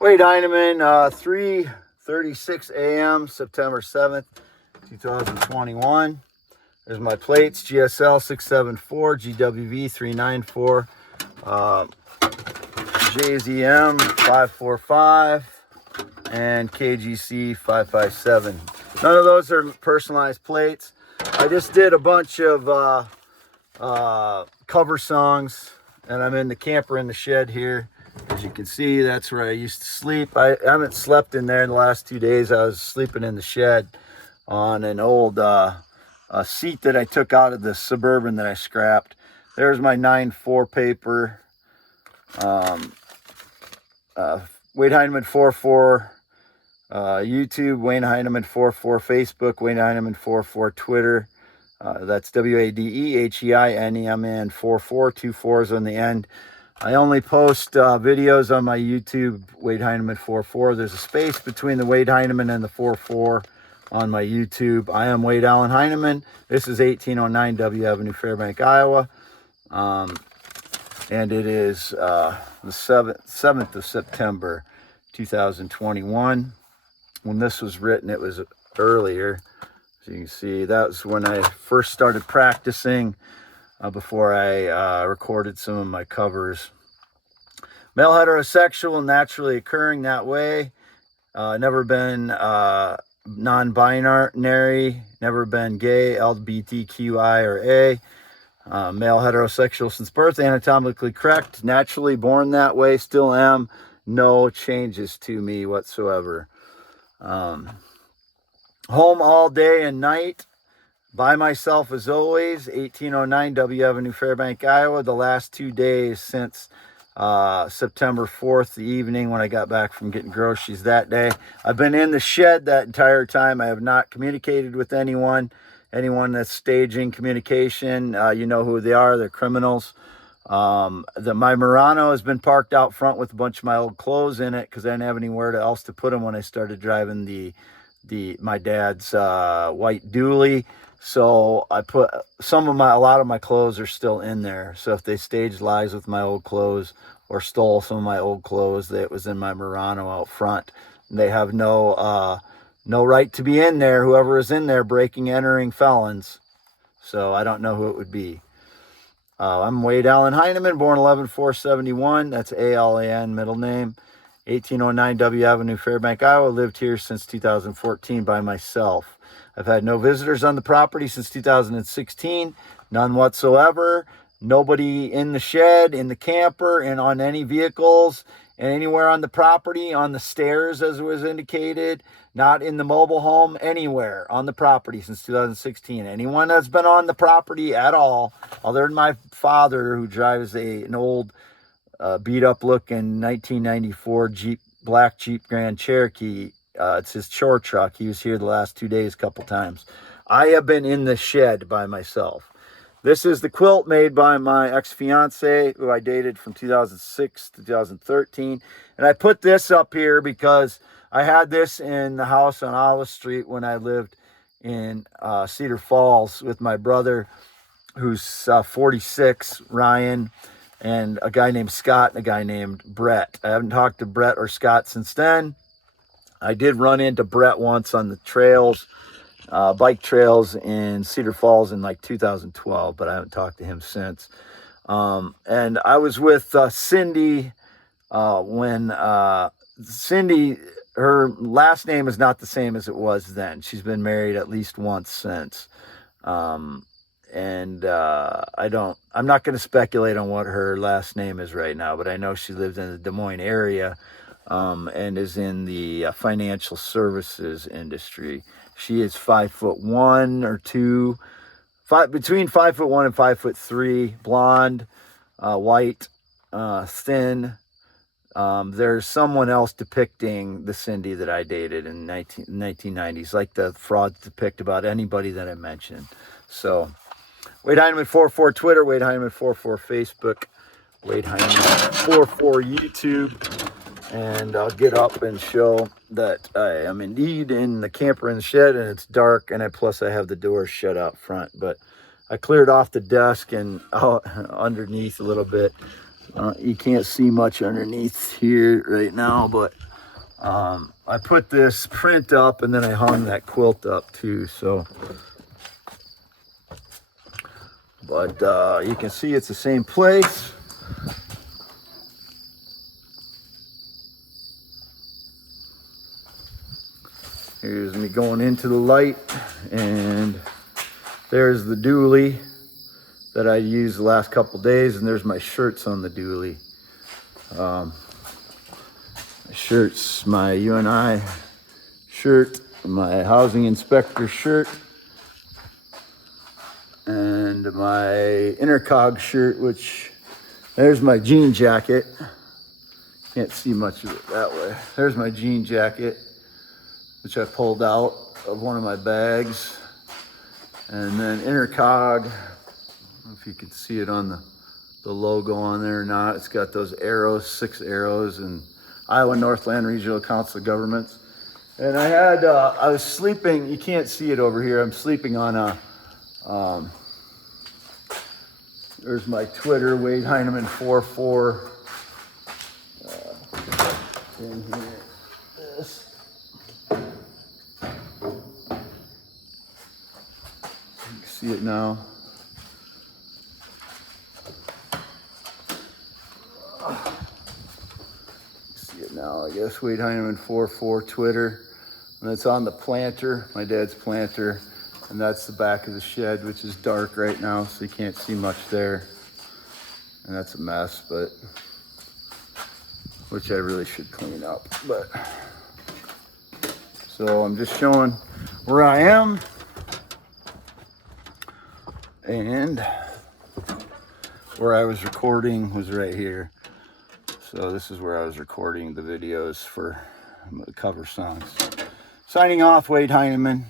Wade Heineman, 3:36 a.m., September 7th, 2021. There's my plates, GSL 674, GWV 394, JZM 545, and KGC 557. None of those are personalized plates. I just did a bunch of cover songs, and I'm in the camper in the shed here. As you can see, that's where I used to sleep. I haven't slept in there in the last 2 days. I was sleeping in the shed on an old seat that I took out of the Suburban that I scrapped. There's my 9-4 paper. Wade Heineman 44 YouTube, Wayne Heineman 44 Facebook, Wayne Heineman 44 Twitter. That's WADEHEINEMAN 44, 2 4s on the end. I only post videos on my YouTube, Wade Heineman 44. There's a space between the Wade Heineman and the 44 on my YouTube. I am Wade Allen Heineman. This is 1809 W Avenue, Fairbank, Iowa. And it is the 7th of September, 2021. When this was written, it was earlier. So you can see that was when I first started practicing. Before I recorded some of my covers. Male heterosexual, naturally occurring that way. Never been non-binary, never been gay, LGBTQI or A. Male heterosexual since birth, anatomically correct, naturally born that way, still am. No changes to me whatsoever. Home all day and night. By myself as always, 1809 W Avenue, Fairbank, Iowa. The last 2 days since September 4th, the evening when I got back from getting groceries that day. I've been in the shed that entire time. I have not communicated with anyone. Anyone that's staging communication, you know who they are. They're criminals. My Murano has been parked out front with a bunch of my old clothes in it because I didn't have anywhere else to put them when I started driving my dad's white dually. So I put a lot of my clothes are still in there. So if they staged lies with my old clothes or stole some of my old clothes that was in my Murano out front, they have no right to be in there. Whoever is in there, breaking, entering felons. So I don't know who it would be. I'm Wade Allen Heineman, born 11/4/71. That's ALAN, middle name. 1809 W Avenue, Fairbank, Iowa. Lived here since 2014 by myself. I've had no visitors on the property since 2016, none whatsoever. Nobody in the shed, in the camper, and on any vehicles, and anywhere on the property, on the stairs as was indicated, not in the mobile home, anywhere on the property since 2016. Anyone that's been on the property at all, other than my father who drives an old beat up looking 1994 black Jeep Grand Cherokee. It's his chore truck. He was here the last 2 days a couple times. I have been in the shed by myself. This is the quilt made by my ex-fiance who I dated from 2006 to 2013. And I put this up here because I had this in the house on Olive Street when I lived in Cedar Falls with my brother who's 46, Ryan, and a guy named Scott and a guy named Brett. I haven't talked to Brett or Scott since then. I did run into Brett once on the trails, bike trails in Cedar Falls in like 2012, but I haven't talked to him since. And I was with Cindy when Cindy, her last name is not the same as it was then. She's been married at least once since. I'm not going to speculate on what her last name is right now, but I know she lives in the Des Moines area. And is in the financial services industry. She is 5'1" or 2, between 5'1" and 5'3", blonde, white, thin. There's someone else depicting the Cindy that I dated in 1990s, like the frauds depict about anybody that I mentioned. So, Wade Heineman 44 Twitter, Wade Heineman 44 Facebook, Wade Heineman 44 YouTube. And I'll get up and show that I am indeed in the camper in the shed, and it's dark, and plus I have the doors shut out front. But I cleared off the desk and out underneath a little bit. You can't see much underneath here right now, but I put this print up and then I hung that quilt up too. So, but you can see it's the same place. Here's me going into the light, and there's the dually that I used the last couple days, and there's my shirts on the dually. My shirts, my UNI shirt, my housing inspector shirt, and my Intercog shirt, which there's my jean jacket. Can't see much of it that way. There's my jean jacket, which I pulled out of one of my bags. And then Intercog, I don't know if you can see it on the logo on there or not. It's got those arrows, 6 arrows, and Iowa Northland Regional Council of Governments. And I had, I was sleeping, you can't see it over here. I'm sleeping on a, there's my Twitter, Wade Heineman 44. In here, this. You can see it now. See it now, I guess. Wade Heineman 44 Twitter. And it's on the planter, my dad's planter. And that's the back of the shed, which is dark right now, so you can't see much there. And that's a mess, but which I really should clean up. But so I'm just showing where I am, and where I was recording was right here. So this is where I was recording the videos for the cover songs. Signing off, Wade Heineman.